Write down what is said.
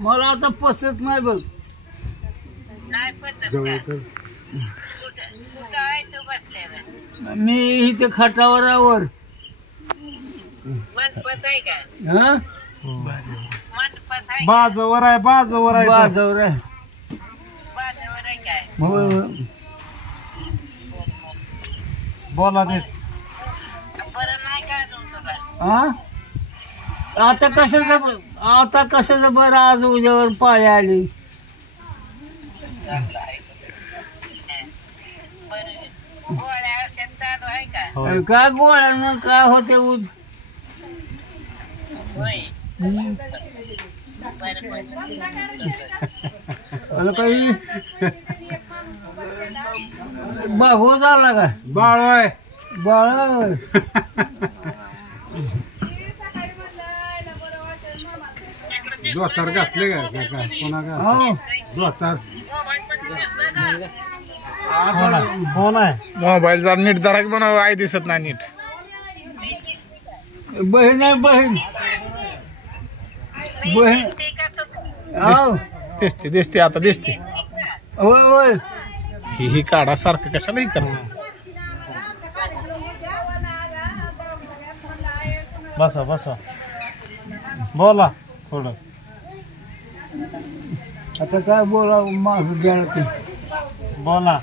मला आता पसत नाही बघ. मी इथे खटावरावर. हा बाजूवर आहे बाजूवर आहे बाजावर आहे. होय होय. बोला नीट. हा आता कशाचं बरं आज उद्यावर पाळी आली. काय गोळ्यानं काय होते उद. काही भागवत आला का बाळ आहे बाळा. दोतार घातले का कोणा का हो दोतार फोन आहे मोबाईल जरा नीट धरा की म्हणा आई दिसत नाही नीट. बहीण आहे बहीण. बहीण हो दिसते दिसते आता दिसते. होय होय. ही काढा सारखं कशालाही करत. बसा बसा बोला थोडं. आता काय बोला माग गेला ते. बोला